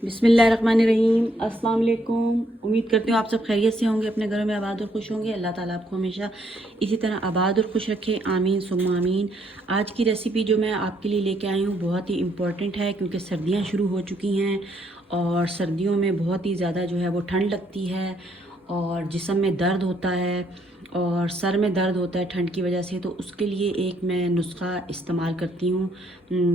बिस्मिल्लाहिर्रहमानिर्रहीम। अस्सलाम वालेकुम। उम्मीद करती हूँ आप सब खैरियत से होंगे, अपने घरों में आबाद और खुश होंगे। अल्लाह ताला आपको हमेशा इसी तरह आबाद और खुश रखे, आमीन सुम्मा आमीन। आज की रेसिपी जो मैं आपके लिए लेके आई हूँ बहुत ही इम्पोर्टेंट है, क्योंकि सर्दियाँ शुरू हो चुकी हैं और सर्दियों में बहुत ही ज़्यादा जो है वो ठंड लगती है और जिस्म में दर्द होता है और सर में दर्द होता है ठंड की वजह से। तो उसके लिए एक मैं नुस्खा इस्तेमाल करती हूँ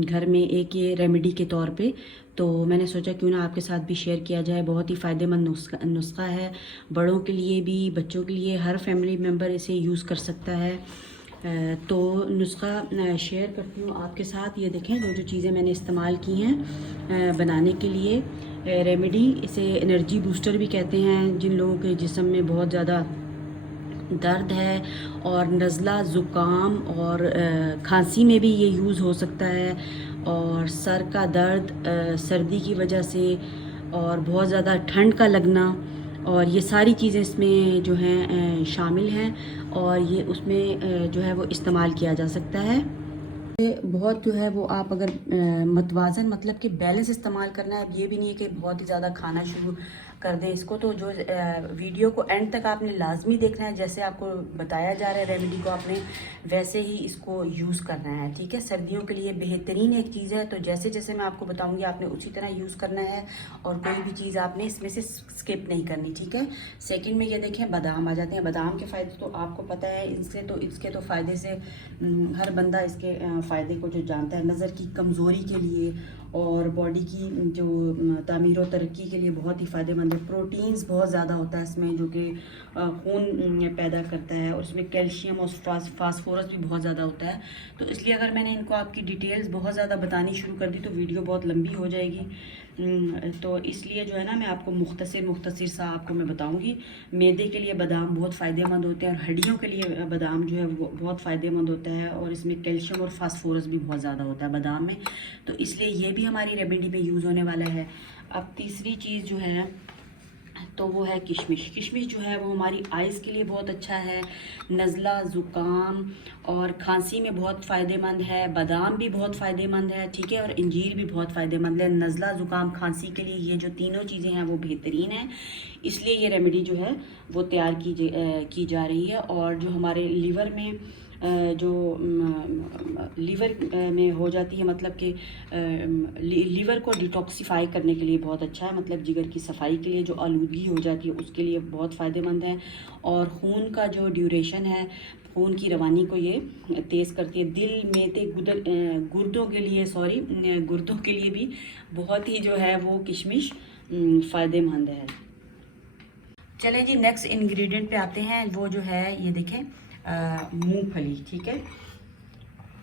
घर में, एक ये रेमेडी के तौर पे। तो मैंने सोचा क्यों ना आपके साथ भी शेयर किया जाए। बहुत ही फ़ायदेमंद नुस्खा है, बड़ों के लिए भी, बच्चों के लिए, हर फैमिली मेम्बर इसे यूज़ कर सकता है। तो नुस्खा शेयर करती हूँ आपके साथ। ये देखें जो जो चीज़ें मैंने इस्तेमाल की हैं बनाने के लिए रेमेडी। इसे एनर्जी बूस्टर भी कहते हैं जिन लोगों के जिस्म में बहुत ज़्यादा दर्द है, और नज़ला ज़ुकाम और खांसी में भी ये यूज़ हो सकता है, और सर का दर्द सर्दी की वजह से, और बहुत ज़्यादा ठंड का लगना, और ये सारी चीज़ें इसमें जो हैं शामिल हैं और ये उसमें जो है वो इस्तेमाल किया जा सकता है। बहुत जो है वो आप अगर मतवाज़न मतलब कि बैलेंस इस्तेमाल करना है, अब ये भी नहीं है कि बहुत ही ज़्यादा खाना शुरू कर दें इसको। तो जो वीडियो को एंड तक आपने लाजमी देखना है, जैसे आपको बताया जा रहा है रेमेडी को, आपने वैसे ही इसको यूज़ करना है, ठीक है। सर्दियों के लिए बेहतरीन एक चीज़ है, तो जैसे जैसे मैं आपको बताऊँगी आपने उसी तरह यूज़ करना है और कोई भी चीज़ आपने इसमें से स्किप नहीं करनी, ठीक है। सेकंड में ये देखें बादाम आ जाते हैं। बादाम के फ़ायदे तो आपको पता है, इसके तो फ़ायदे से हर बंदा इसके फ़ायदे को जो जानता है। नज़र की कमज़ोरी के लिए और बॉडी की जो तामीर और तरक्की के लिए बहुत ही फ़ायदेमंद है। प्रोटीन्स बहुत ज़्यादा होता है इसमें जो कि खून पैदा करता है, और इसमें कैल्शियम और फास्फोरस भी बहुत ज़्यादा होता है। तो इसलिए अगर मैंने इनको आपकी डिटेल्स बहुत ज़्यादा बतानी शुरू कर दी तो वीडियो बहुत लंबी हो जाएगी। तो इसलिए जो है ना मैं आपको मुख्तसर सा आपको मैं बताऊंगी। मैदे के लिए बादाम बहुत फ़ायदेमंद होते हैं और हड्डियों के लिए बादाम जो है वो बहुत फ़ायदेमंद होता है, और इसमें कैल्शियम और फास्फोरस भी बहुत ज़्यादा होता है बादाम में। तो इसलिए ये भी हमारी रेमेडी में यूज़ होने वाला है। अब तीसरी चीज़ जो है तो वो है किशमिश। किशमिश जो है वो हमारी आइज़ के लिए बहुत अच्छा है, नज़ला ज़ुकाम और खांसी में बहुत फ़ायदेमंद है। बादाम भी बहुत फ़ायदेमंद है, ठीक है, और अंजीर भी बहुत फ़ायदेमंद है। नज़ला ज़ुकाम खांसी के लिए ये जो तीनों चीज़ें हैं वो बेहतरीन हैं, इसलिए ये रेमेडी जो है वो तैयार की जा रही है। और जो हमारे लीवर में जो लीवर में हो जाती है, मतलब कि लीवर को डिटॉक्सिफाई करने के लिए बहुत अच्छा है, मतलब जिगर की सफाई के लिए जो आलूदगी हो जाती है उसके लिए बहुत फ़ायदेमंद है। और खून का जो ड्यूरेशन है, खून की रवानी को ये तेज़ करती है। दिल मैदे गुर्दों के लिए, गुर्दों के लिए भी बहुत ही जो है वो किशमिश फ़ायदेमंद है। चलें जी नेक्स्ट इंग्रेडिएंट पे आते हैं। वो जो है ये देखें मूंगफली, ठीक है।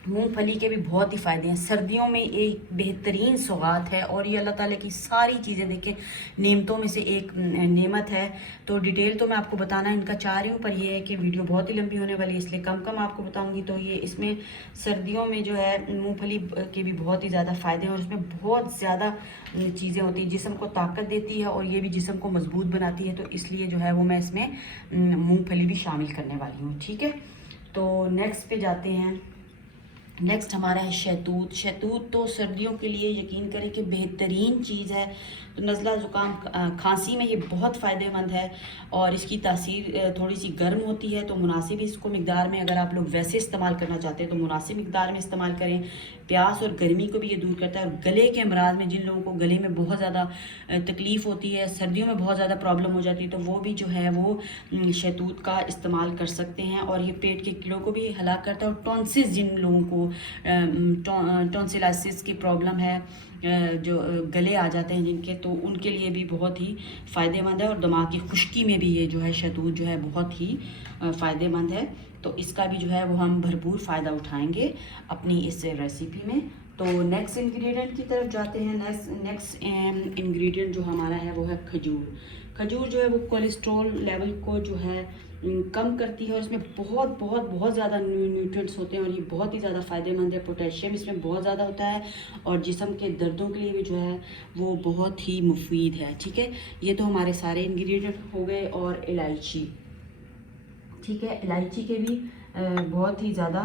मूंगफली के भी बहुत ही फ़ायदे हैं। सर्दियों में एक बेहतरीन सौगात है और ये अल्लाह ताला की सारी चीज़ें देखें नेमतों में से एक नेमत है। तो डिटेल तो मैं आपको बताना इनका चाह रही हूँ, पर यह है कि वीडियो बहुत ही लंबी होने वाली है, इसलिए कम कम आपको बताऊँगी। तो ये इसमें सर्दियों में जो है मूँगफली के भी बहुत ही ज़्यादा फ़ायदे हैं और इसमें बहुत ज़्यादा चीज़ें होती हैं, जिस्म को ताकत देती है और ये भी जिस्म को मजबूत बनाती है। तो इसलिए जो है वो मैं इसमें मूँगफली भी शामिल करने वाली हूँ, ठीक है। तो नेक्स्ट पे जाते हैं। नेक्स्ट हमारा है शहतूत। शहतूत तो सर्दियों के लिए यकीन करें कि बेहतरीन चीज़ है। तो नज़ला ज़ुकाम खांसी में ये बहुत फ़ायदेमंद है और इसकी तासीर थोड़ी सी गर्म होती है, तो मुनासिब इसको मकदार में, अगर आप लोग वैसे इस्तेमाल करना चाहते हैं तो मुनासिब मकदार में इस्तेमाल करें। प्यास और गर्मी को भी ये दूर करता है, और गले के अमराज में जिन लोगों को गले में बहुत ज़्यादा तकलीफ़ होती है, सर्दियों में बहुत ज़्यादा प्रॉब्लम हो जाती है, तो वो भी जो है वो शहतूत का इस्तेमाल कर सकते हैं। और ये पेट के कीड़ों को भी हलाक करता है। और टॉन्सिस जिन लोगों को टॉन्सिलाइसिस की प्रॉब्लम है, जो गले आ जाते हैं जिनके, तो उनके लिए भी बहुत ही फ़ायदेमंद है। और दिमाग की खुश्की में भी ये जो है शहतूत जो है बहुत ही फ़ायदेमंद है। तो इसका भी जो है वो हम भरपूर फ़ायदा उठाएंगे अपनी इस रेसिपी में। तो नेक्स्ट इंग्रेडिएंट की तरफ जाते हैं। नेक्स्ट इंग्रेडिएंट जो हमारा है वो है खजूर। खजूर जो है वो कोलेस्ट्रॉल लेवल को जो है कम करती है और इसमें बहुत बहुत बहुत ज़्यादा न्यूट्रिएंट्स होते हैं और ये बहुत ही ज़्यादा फ़ायदेमंद है। पोटेशियम इसमें बहुत ज़्यादा होता है और जिस्म के दर्दों के लिए भी जो है वो बहुत ही मुफीद है, ठीक है। ये तो हमारे सारे इंग्रेडिएंट हो गए। और इलायची, ठीक है, इलायची के भी बहुत ही ज़्यादा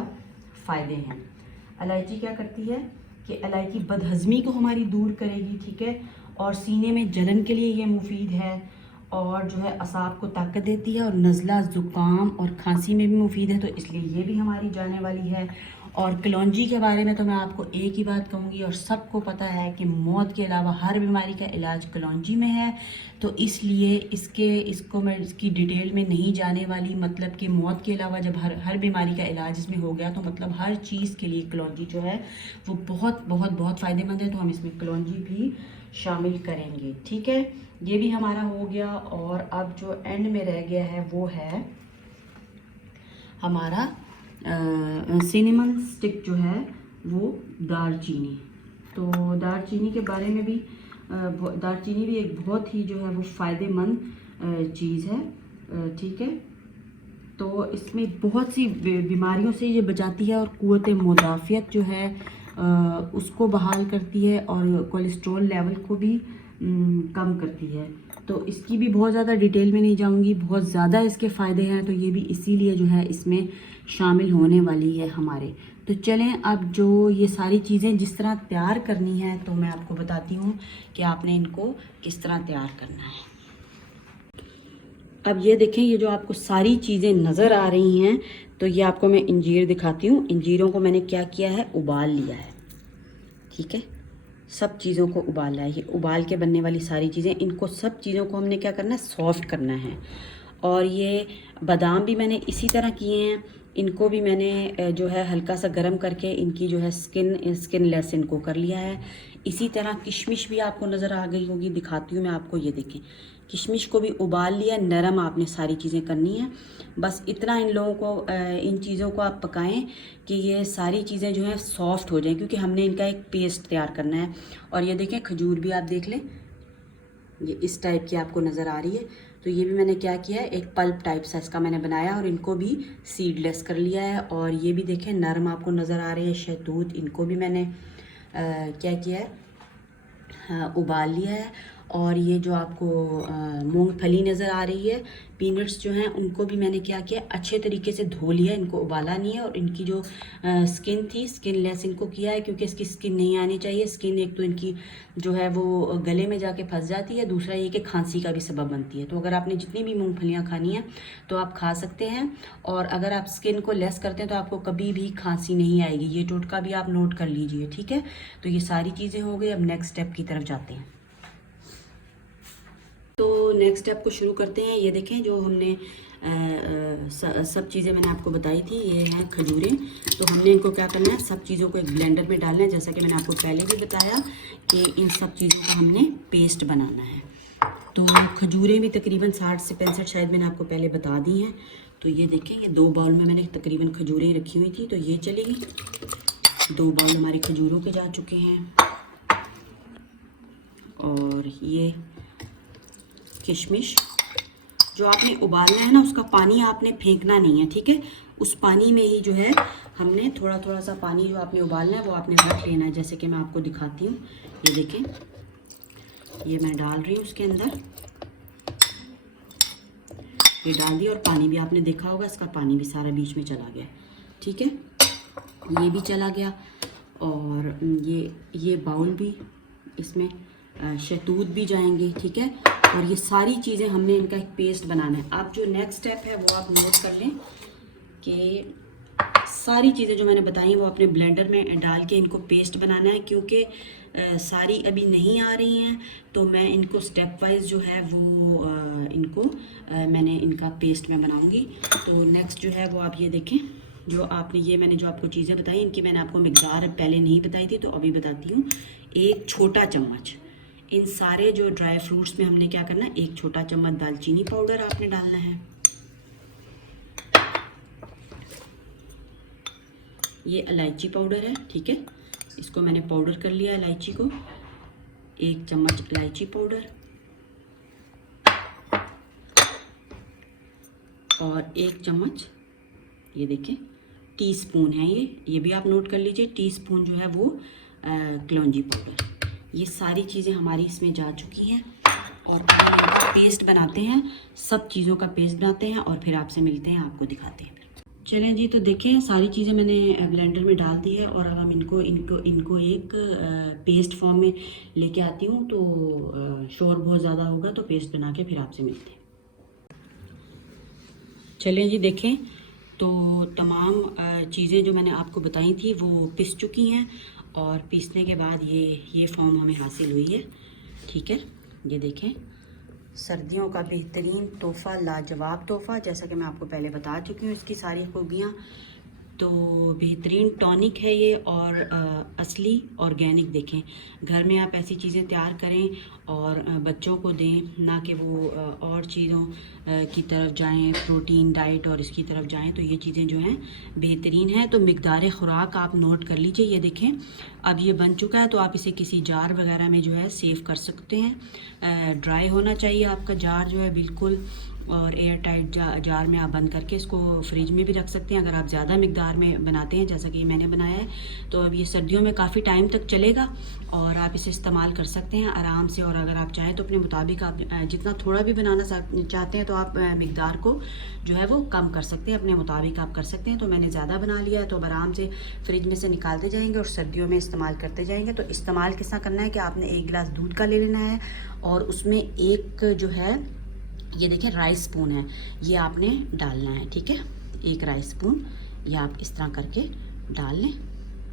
फ़ायदे हैं। इलायची क्या करती है कि इलायची बदहज़मी को हमारी दूर करेगी, ठीक है, और सीने में जलन के लिए ये मुफीद है, और जो है असाब को ताकत देती है, और नज़ला, ज़ुकाम और खांसी में भी मुफीद है, तो इसलिए ये भी हमारी जाने वाली है। और कलौंजी के बारे में तो मैं आपको एक ही बात कहूँगी, और सबको पता है कि मौत के अलावा हर बीमारी का इलाज कलौंजी में है, तो इसलिए इसको मैं इसकी डिटेल में नहीं जाने वाली। मतलब कि मौत के अलावा जब हर बीमारी का इलाज इसमें हो गया, तो मतलब हर चीज़ के लिए कलौंजी जो है वो बहुत बहुत बहुत फ़ायदेमंद है, तो हम इसमें कलौंजी भी शामिल करेंगे। ठीक है, ये भी हमारा हो गया। और अब जो एंड में रह गया है वो है हमारा सिनेमन स्टिक जो है वो दालचीनी। तो दालचीनी के बारे में भी दालचीनी भी एक बहुत ही जो है वो फ़ायदेमंद चीज़ है। ठीक है, तो इसमें बहुत सी बीमारियों से ये बचाती है, और क़ुव्वत मुदाफ़ियत जो है उसको बहाल करती है, और कोलेस्ट्रॉल लेवल को भी कम करती है। तो इसकी भी बहुत ज़्यादा डिटेल में नहीं जाऊंगी, बहुत ज़्यादा इसके फ़ायदे हैं, तो ये भी इसीलिए जो है इसमें शामिल होने वाली है हमारे। तो चलें, अब जो ये सारी चीज़ें जिस तरह तैयार करनी है, तो मैं आपको बताती हूँ कि आपने इनको किस तरह तैयार करना है। अब ये देखें, ये जो आपको सारी चीज़ें नज़र आ रही हैं, तो ये आपको मैं इंजीर दिखाती हूँ। इंजीरों को मैंने क्या किया है, उबाल लिया है। ठीक है, सब चीज़ों को उबाला है। ये उबाल के बनने वाली सारी चीज़ें, इनको सब चीज़ों को हमने क्या करना है, सॉफ्ट करना है। और ये बादाम भी मैंने इसी तरह किए हैं, इनको भी मैंने जो है हल्का सा गर्म करके इनकी जो है स्किनलेस इनको कर लिया है। इसी तरह किशमिश भी आपको नज़र आ गई होगी, दिखाती हूँ मैं आपको। ये देखें, किशमिश को भी उबाल लिया, नरम आपने सारी चीज़ें करनी है। बस इतना इन लोगों को इन चीज़ों को आप पकाएं कि ये सारी चीज़ें जो हैं सॉफ्ट हो जाएं, क्योंकि हमने इनका एक पेस्ट तैयार करना है। और ये देखें, खजूर भी आप देख लें, ये इस टाइप की आपको नज़र आ रही है। तो ये भी मैंने क्या किया है, एक पल्प टाइप सा इसका मैंने बनाया, और इनको भी सीडलेस कर लिया है। और ये भी देखें, नरम आपको नज़र आ रहे हैं शहतूत, इनको भी मैंने क्या किया है, उबाल लिया है। और ये जो आपको मूंगफली नज़र आ रही है, पीनट्स जो हैं, उनको भी मैंने क्या किया, अच्छे तरीके से धो लिया, इनको उबाला नहीं है। और इनकी जो स्किन थी, स्किनलेस इनको किया है, क्योंकि इसकी स्किन नहीं आनी चाहिए। स्किन एक तो इनकी जो है वो गले में जाके फंस जाती है, दूसरा ये कि खांसी का भी सबब बनती है। तो अगर आपने जितनी भी मूंगफलियाँ खानी हैं तो आप खा सकते हैं, और अगर आप स्किन को लेस करते हैं तो आपको कभी भी खांसी नहीं आएगी। ये टोटका भी आप नोट कर लीजिए। ठीक है, तो ये सारी चीज़ें हो गई। अब नेक्स्ट स्टेप की तरफ जाते हैं। तो नेक्स्ट स्टेप को शुरू करते हैं। ये देखें, जो हमने सब चीज़ें मैंने आपको बताई थी, ये हैं खजूरें। तो हमने इनको क्या करना है, सब चीज़ों को एक ब्लेंडर में डालना है, जैसा कि मैंने आपको पहले भी बताया कि इन सब चीज़ों का हमने पेस्ट बनाना है। तो खजूरें भी तकरीबन 60 से 65 शायद मैंने आपको पहले बता दी हैं। तो ये देखें, ये 2 बाउल में मैंने तकरीबन खजूरें रखी हुई थी, तो ये चलेगी। 2 बाउल हमारी खजूरों के जा चुके हैं। और ये किशमिश जो आपने उबालना है ना, उसका पानी आपने फेंकना नहीं है। ठीक है, उस पानी में ही जो है हमने थोड़ा थोड़ा सा पानी जो आपने उबालना है वो आपने रख लेना है, जैसे कि मैं आपको दिखाती हूँ। ये देखें, ये मैं डाल रही हूँ उसके अंदर, ये डाल दिया। और पानी भी आपने देखा होगा, इसका पानी भी सारा बीच में चला गया। ठीक है, ये भी चला गया। और ये बाउल भी, इसमें शहतूत भी जाएंगे। ठीक है, और ये सारी चीज़ें हमने इनका एक पेस्ट बनाना है। अब जो नेक्स्ट स्टेप है वो आप नोट कर लें कि सारी चीज़ें जो मैंने बताई वो अपने ब्लेंडर में डाल के इनको पेस्ट बनाना है, क्योंकि सारी अभी नहीं आ रही हैं। तो मैं इनको स्टेप वाइज जो है वो इनको मैंने इनका पेस्ट मैं बनाऊंगी। तो नेक्स्ट जो है वो आप ये देखें, जो आपने ये मैंने जो आपको चीज़ें बताई, इनकी मैंने आपको मिक़दार पहले नहीं बताई थी, तो अभी बताती हूँ। 1 छोटा चम्मच इन सारे जो ड्राई फ्रूट्स में हमने क्या करना है, 1 छोटा चम्मच दालचीनी पाउडर आपने डालना है। ये इलायची पाउडर है। ठीक है, इसको मैंने पाउडर कर लिया इलायची को। 1 चम्मच इलायची पाउडर, और 1 चम्मच ये देखें टीस्पून है, ये भी आप नोट कर लीजिए। टीस्पून जो है वो कलौंजी पाउडर। ये सारी चीज़ें हमारी इसमें जा चुकी हैं, और पेस्ट बनाते हैं, सब चीज़ों का पेस्ट बनाते हैं, और फिर आपसे मिलते हैं, आपको दिखाते हैं। चलें जी, तो देखें सारी चीज़ें मैंने ब्लेंडर में डाल दी है और अब हम इनको इनको इनको एक पेस्ट फॉर्म में लेके आती हूँ। तो शोर बहुत ज़्यादा होगा तो पेस्ट बना के फिर आपसे मिलते हैं। चलें जी, देखें तो तमाम चीज़ें जो मैंने आपको बताई थी वो पिस चुकी हैं और पीसने के बाद ये फॉर्म हमें हासिल हुई है। ठीक है, ये देखें सर्दियों का बेहतरीन तोहफ़ा, लाजवाब तोहफ़ा, जैसा कि मैं आपको पहले बता चुकी हूँ इसकी सारी खूबियाँ। तो बेहतरीन टॉनिक है ये और असली ऑर्गेनिक। देखें घर में आप ऐसी चीज़ें तैयार करें और बच्चों को दें, ना कि वो और चीज़ों की तरफ जाएं, प्रोटीन डाइट और इसकी तरफ जाएं। तो ये चीज़ें जो हैं बेहतरीन हैं। तो मिकदार ख़ुराक आप नोट कर लीजिए। ये देखें अब ये बन चुका है तो आप इसे किसी जार वगैरह में जो है सेव कर सकते हैं। ड्राई होना चाहिए आपका जार जो है बिल्कुल, और एयर टाइट जार में आप बंद करके इसको फ्रिज में भी रख सकते हैं अगर आप ज़्यादा मिकदार में बनाते हैं, जैसा कि मैंने बनाया है। तो अब ये सर्दियों में काफ़ी टाइम तक चलेगा और आप इसे इस्तेमाल कर सकते हैं आराम से। और अगर आप चाहें तो अपने मुताबिक आप जितना थोड़ा भी बनाना चाहते हैं तो आप मिकदार को जो है वो कम कर सकते हैं, अपने मुताबिक आप कर सकते हैं। तो मैंने ज़्यादा बना लिया है तो अब आराम से फ्रिज में से निकालते जाएंगे और सर्दियों में इस्तेमाल करते जाएंगे। तो इस्तेमाल किस तरह करना है कि आपने 1 गिलास दूध का ले लेना है और उसमें एक जो है ये देखिए राइस स्पून है, ये आपने डालना है। ठीक है, 1 राइस स्पून ये आप इस तरह करके डाल लें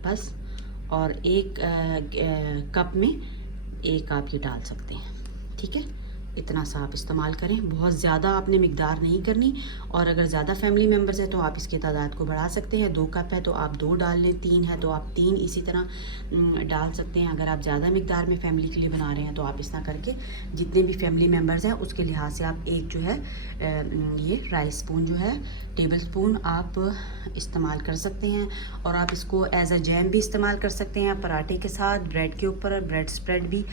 बस। और 1 कप में 1 आप ये डाल सकते हैं। ठीक है, इतना सा आप इस्तेमाल करें, बहुत ज़्यादा आपने मिकदार नहीं करनी। और अगर ज़्यादा फैमिली मेम्बर्स है तो आप इसके तादाद को बढ़ा सकते हैं। 2 कप है तो आप 2 डाल लें, 3 है तो आप 3 इसी तरह डाल सकते हैं। अगर आप ज़्यादा मिकदार में फैमिली के लिए बना रहे हैं तो आप इस तरह करके जितने भी फैमिली मेम्बर्स हैं उसके लिहाज से आप एक जो है ये राइस स्पून जो है टेबल स्पून आप इस्तेमाल कर सकते हैं। और आप इसको एज अ जैम भी इस्तेमाल कर सकते हैं, पराठे के साथ, ब्रेड के ऊपर ब्रेड स्प्रेड भी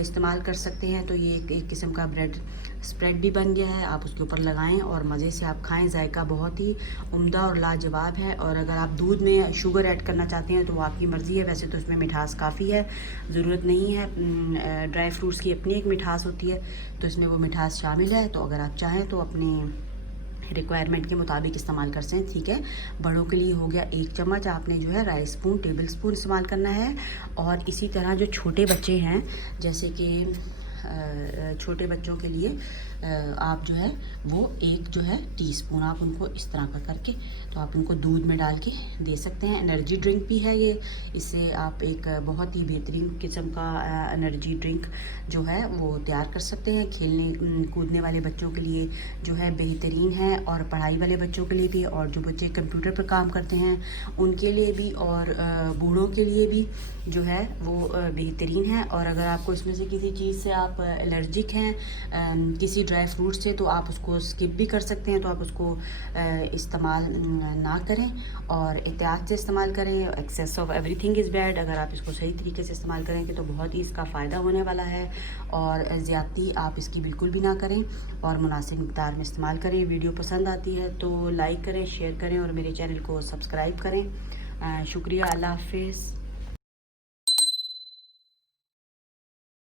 इस्तेमाल कर सकते हैं। तो ये एक किस्म का ब्रेड स्प्रेड भी बन गया है, आप उसके ऊपर लगाएं और मज़े से आप खाएं। जायका बहुत ही उम्दा और लाजवाब है। और अगर आप दूध में शुगर ऐड करना चाहते हैं तो वो आपकी मर्ज़ी है, वैसे तो इसमें मिठास काफ़ी है, ज़रूरत नहीं है। ड्राई फ्रूट्स की अपनी एक मिठास होती है तो इसमें वो मिठास शामिल है। तो अगर आप चाहें तो अपने रिक्वायरमेंट के मुताबिक इस्तेमाल कर सकते हैं। ठीक है, बड़ों के लिए हो गया 1 चम्मच आपने जो है राइस स्पून टेबल स्पून इस्तेमाल करना है। और इसी तरह जो छोटे बच्चे हैं, जैसे कि छोटे बच्चों के लिए आप जो है वो 1 जो है टीस्पून आप उनको इस तरह का करके तो आप उनको दूध में डाल के दे सकते हैं। एनर्जी ड्रिंक भी है ये, इससे आप एक बहुत ही बेहतरीन किस्म का एनर्जी ड्रिंक जो है वो तैयार कर सकते हैं। खेलने कूदने वाले बच्चों के लिए जो है बेहतरीन है, और पढ़ाई वाले बच्चों के लिए भी, और जो बच्चे कंप्यूटर पर काम करते हैं उनके लिए भी, और बूढ़ों के लिए भी जो है वो बेहतरीन है। और अगर आपको इसमें से किसी चीज़ से आप एलर्जिक हैं, किसी ड्राई फ्रूट से, तो आप उसको स्किप भी कर सकते हैं। तो आप उसको इस्तेमाल ना करें और एहतियात से इस्तेमाल करें। Excess of everything is bad. अगर आप इसको सही तरीके से इस्तेमाल करेंगे तो बहुत ही इसका फ़ायदा होने वाला है। और ज़्यादती आप इसकी बिल्कुल भी ना करें और मुनासिब मिक़दार में इस्तेमाल करें। वीडियो पसंद आती है तो लाइक करें, शेयर करें और मेरे चैनल को सब्सक्राइब करें। शुक्रिया, अल्लाह हाफ़िज़।